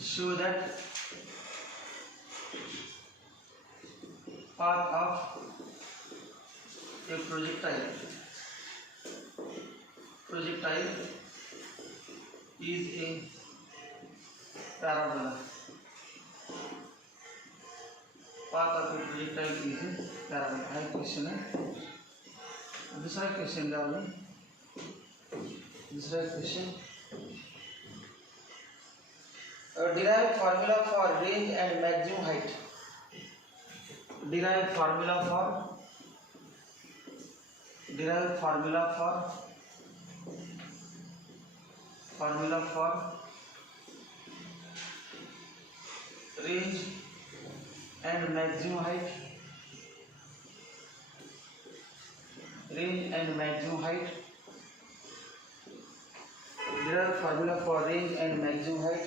Show that path of a projectile is a parabola. Path of a projectile is a parabola. है क्वेश्चन है. दूसरा क्वेश्चन डालो. दूसरा question derive formula for range and maximum height. Derive formula for range and maximum height. Range and maximum height. Derive formula for range and maximum height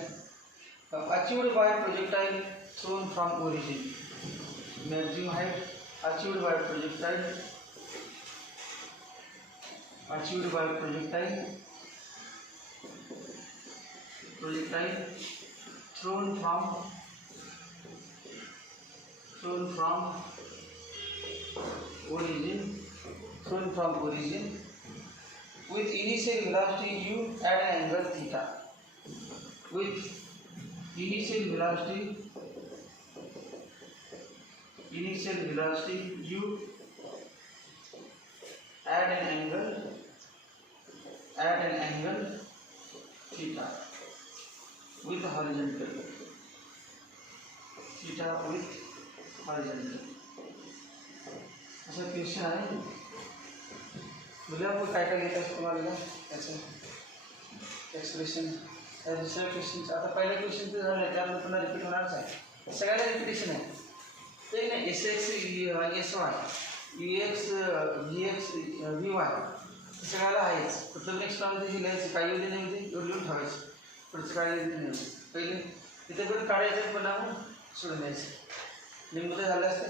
achieved by projectile thrown from origin. Maximum height achieved by projectile thrown from origin with initial velocity u at an angle theta. With initial velocity u at an angle theta with horizontal. असा क्वेश्चन आहे. बोलिए आपको काय काय येत असतं तुम्हाला त्याचं एक्सप्रेशन. दुसऱ्या क्वेश्चन आता पहिल्या क्वेश्चन तर झालं, त्यानंतर पुन्हा रिपीट होणारच आहे, सगळ्याला रिपिटेशन आहे. ते नाही SX SY UX VX VY सगळ्याला आहेच. फक्त नेक्स्ट टाइममध्ये हे लिहायचं, काही उद्या नाही उद्या एवढं लिहून ठेवायचं, पुढचं काय नाही. पहिले तिथे पण काढायचं, पण आपण सोडून द्यायचं. लिंबूचं झालं असतं.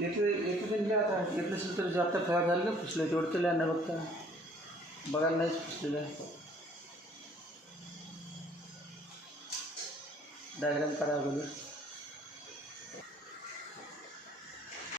येते आता येत नसेल तर जास्त खराब झालं ना, पुसलं तेवढं तर लिहायला बघता, बघायला नाहीच पुसलेलं आहे. डायग्राम करा अगोदर.